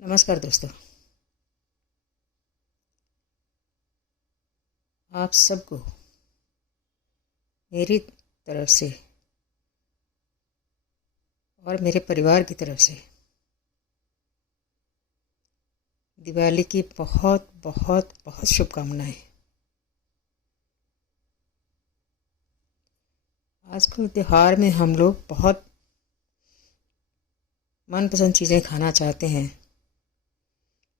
नमस्कार दोस्तों। आप सबको मेरी तरफ से और मेरे परिवार की तरफ से दिवाली की बहुत बहुत बहुत शुभकामनाएं। आजकल त्योहार में हम लोग बहुत मनपसंद चीज़ें खाना चाहते हैं,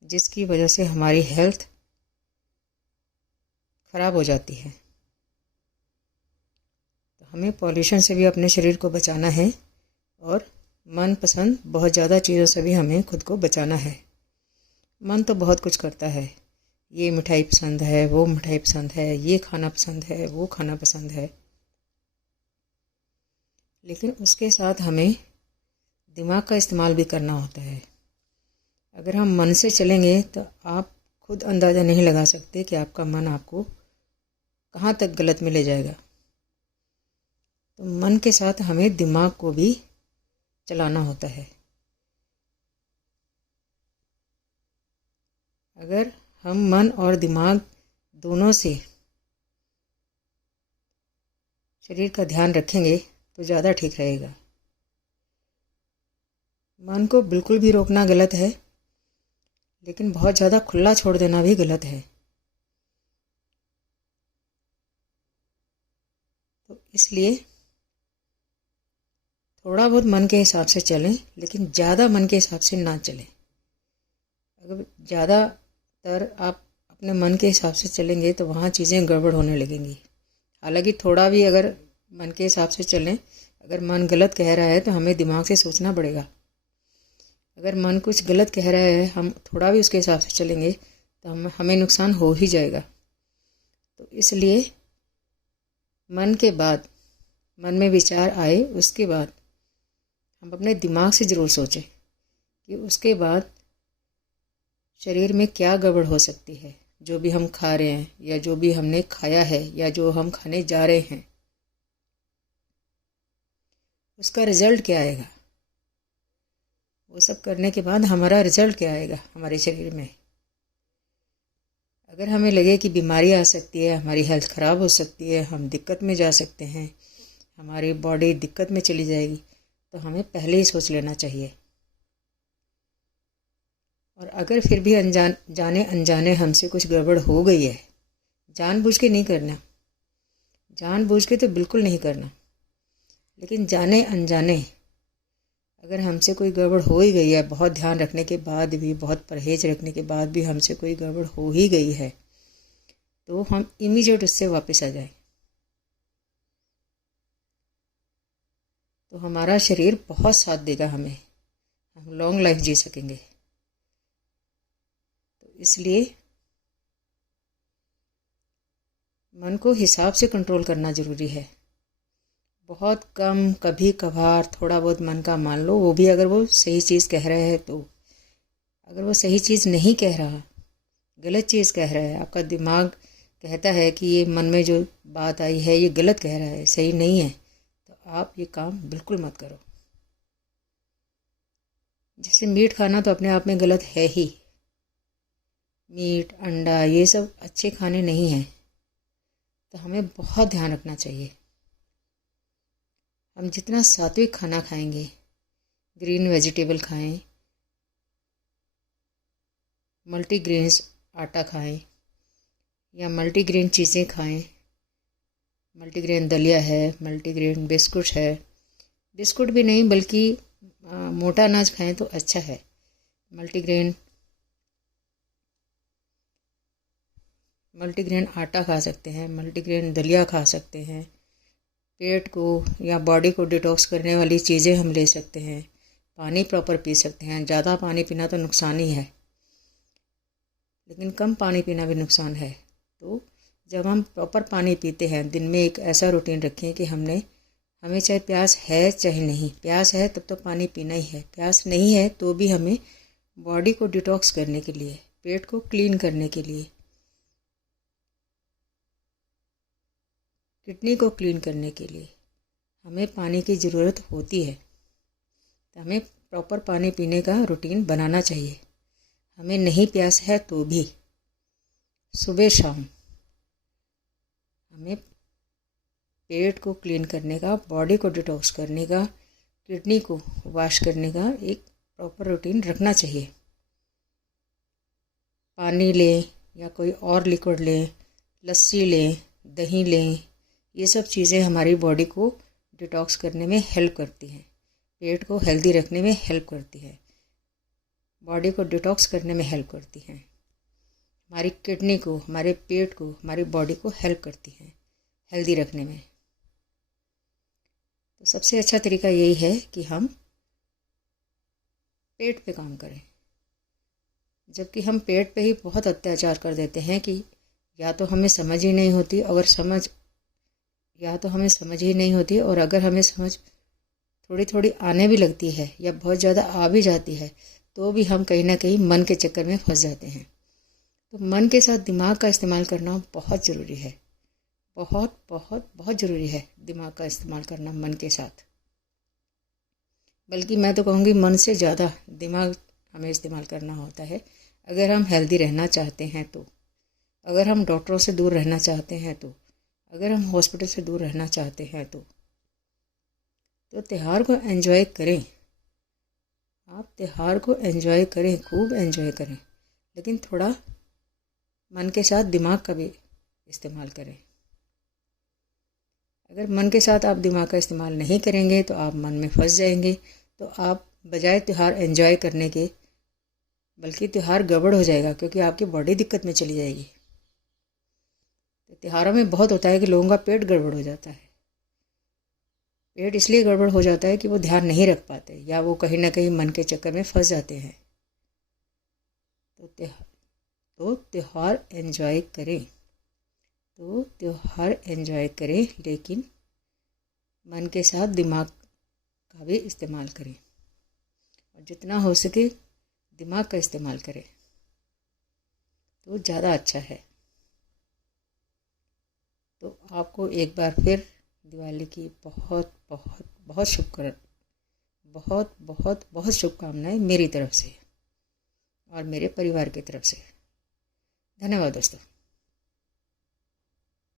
जिसकी वजह से हमारी हेल्थ ख़राब हो जाती है। तो हमें पॉल्यूशन से भी अपने शरीर को बचाना है और मनपसंद बहुत ज़्यादा चीज़ों से भी हमें खुद को बचाना है। मन तो बहुत कुछ करता है, ये मिठाई पसंद है, वो मिठाई पसंद है, ये खाना पसंद है, वो खाना पसंद है, लेकिन उसके साथ हमें दिमाग का इस्तेमाल भी करना होता है। अगर हम मन से चलेंगे तो आप खुद अंदाज़ा नहीं लगा सकते कि आपका मन आपको कहाँ तक गलत में ले जाएगा। तो मन के साथ हमें दिमाग को भी चलाना होता है। अगर हम मन और दिमाग दोनों से शरीर का ध्यान रखेंगे तो ज़्यादा ठीक रहेगा। मन को बिल्कुल भी रोकना गलत है, लेकिन बहुत ज़्यादा खुला छोड़ देना भी गलत है। तो इसलिए थोड़ा बहुत मन के हिसाब से चलें, लेकिन ज़्यादा मन के हिसाब से ना चलें। अगर ज़्यादातर आप अपने मन के हिसाब से चलेंगे तो वहाँ चीज़ें गड़बड़ होने लगेंगी। हालांकि थोड़ा भी अगर मन के हिसाब से चलें, अगर मन गलत कह रहा है तो हमें दिमाग से सोचना पड़ेगा। अगर मन कुछ गलत कह रहा है, हम थोड़ा भी उसके हिसाब से चलेंगे तो हमें नुकसान हो ही जाएगा। तो इसलिए मन के बाद, मन में विचार आए उसके बाद हम अपने दिमाग से ज़रूर सोचें कि उसके बाद शरीर में क्या गड़बड़ हो सकती है। जो भी हम खा रहे हैं या जो भी हमने खाया है या जो हम खाने जा रहे हैं, उसका रिजल्ट क्या आएगा। वो सब करने के बाद हमारा रिजल्ट क्या आएगा हमारे शरीर में। अगर हमें लगे कि बीमारी आ सकती है, हमारी हेल्थ ख़राब हो सकती है, हम दिक्कत में जा सकते हैं, हमारी बॉडी दिक्कत में चली जाएगी, तो हमें पहले ही सोच लेना चाहिए। और अगर फिर भी जाने अनजाने हमसे कुछ गड़बड़ हो गई है, जानबूझ के नहीं करना, जानबूझ के तो बिल्कुल नहीं करना, लेकिन जाने अनजाने अगर हमसे कोई गड़बड़ हो ही गई है, बहुत ध्यान रखने के बाद भी, बहुत परहेज रखने के बाद भी हमसे कोई गड़बड़ हो ही गई है, तो हम इमीडिएट उससे वापस आ जाएं। तो हमारा शरीर बहुत साथ देगा हमें, हम लॉन्ग लाइफ जी सकेंगे। तो इसलिए मन को हिसाब से कंट्रोल करना ज़रूरी है। बहुत कम, कभी कभार थोड़ा बहुत मन का मान लो, वो भी अगर वो सही चीज़ कह रहा है तो। अगर वो सही चीज़ नहीं कह रहा, गलत चीज़ कह रहा है, आपका दिमाग कहता है कि ये मन में जो बात आई है ये गलत कह रहा है, सही नहीं है, तो आप ये काम बिल्कुल मत करो। जैसे मीट खाना तो अपने आप में गलत है ही। मीट, अंडा ये सब अच्छे खाने नहीं हैं, तो हमें बहुत ध्यान रखना चाहिए। हम जितना सात्विक खाना खाएंगे, ग्रीन वेजिटेबल खाएं, मल्टीग्रेन्स आटा खाएं या मल्टीग्रेन चीज़ें खाएं। मल्टीग्रेन दलिया है, मल्टीग्रेन बिस्कुट है, बिस्कुट भी नहीं बल्कि मोटा अनाज खाएं तो अच्छा है। मल्टीग्रेन आटा खा सकते हैं, मल्टीग्रेन दलिया खा सकते हैं। पेट को या बॉडी को डिटॉक्स करने वाली चीज़ें हम ले सकते हैं। पानी प्रॉपर पी सकते हैं। ज़्यादा पानी पीना तो नुकसान ही है, लेकिन कम पानी पीना भी नुकसान है। तो जब हम प्रॉपर पानी पीते हैं, दिन में एक ऐसा रूटीन रखें कि हमें चाहे प्यास है चाहे नहीं, प्यास है तब तो पानी पीना ही है, प्यास नहीं है तो भी हमें बॉडी को डिटॉक्स करने के लिए, पेट को क्लीन करने के लिए, किडनी को क्लीन करने के लिए हमें पानी की ज़रूरत होती है। तो हमें प्रॉपर पानी पीने का रूटीन बनाना चाहिए। हमें नहीं प्यास है तो भी सुबह शाम हमें पेट को क्लीन करने का, बॉडी को डिटॉक्स करने का, किडनी को वॉश करने का एक प्रॉपर रूटीन रखना चाहिए। पानी लें या कोई और लिक्विड लें, लस्सी लें, दही लें, ये सब चीज़ें हमारी बॉडी को डिटॉक्स करने में हेल्प करती हैं, पेट को हेल्दी रखने में हेल्प करती है, बॉडी को डिटॉक्स करने में हेल्प करती हैं, हमारी किडनी को, हमारे पेट को, हमारी बॉडी को हेल्प करती हैं हेल्दी रखने में। तो सबसे अच्छा तरीका यही है कि हम पेट पे काम करें, जबकि हम पेट पे ही बहुत अत्याचार कर देते हैं कि या तो हमें समझ ही नहीं होती, और अगर हमें समझ थोड़ी थोड़ी आने भी लगती है या बहुत ज़्यादा आ भी जाती है तो भी हम कहीं ना कहीं मन के चक्कर में फंस जाते हैं। तो मन के साथ दिमाग का इस्तेमाल करना बहुत ज़रूरी है, बहुत बहुत बहुत ज़रूरी है दिमाग का इस्तेमाल करना मन के साथ। बल्कि मैं तो कहूँगी मन से ज़्यादा दिमाग हमें इस्तेमाल करना होता है अगर हम हेल्दी रहना चाहते हैं तो, अगर हम डॉक्टरों से दूर रहना चाहते हैं तो, अगर हम हॉस्पिटल से दूर रहना चाहते हैं तो त्यौहार को एंजॉय करें। आप त्यौहार को एंजॉय करें, खूब एंजॉय करें, लेकिन थोड़ा मन के साथ दिमाग का भी इस्तेमाल करें। अगर मन के साथ आप दिमाग का इस्तेमाल नहीं करेंगे तो आप मन में फंस जाएंगे, तो आप बजाय त्यौहार एंजॉय करने के बल्कि त्यौहार गड़बड़ हो जाएगा, क्योंकि आपकी बॉडी दिक्कत में चली जाएगी। तो त्योहारों में बहुत होता है कि लोगों का पेट गड़बड़ हो जाता है। पेट इसलिए गड़बड़ हो जाता है कि वो ध्यान नहीं रख पाते या वो कहीं ना कहीं मन के चक्कर में फंस जाते हैं। तो त्यौहार एंजॉय करें, लेकिन मन के साथ दिमाग का भी इस्तेमाल करें, और जितना हो सके दिमाग का इस्तेमाल करें तो ज़्यादा अच्छा है। तो आपको एक बार फिर दिवाली की बहुत बहुत बहुत शुभकामनाएं मेरी तरफ से और मेरे परिवार की तरफ से। धन्यवाद दोस्तों।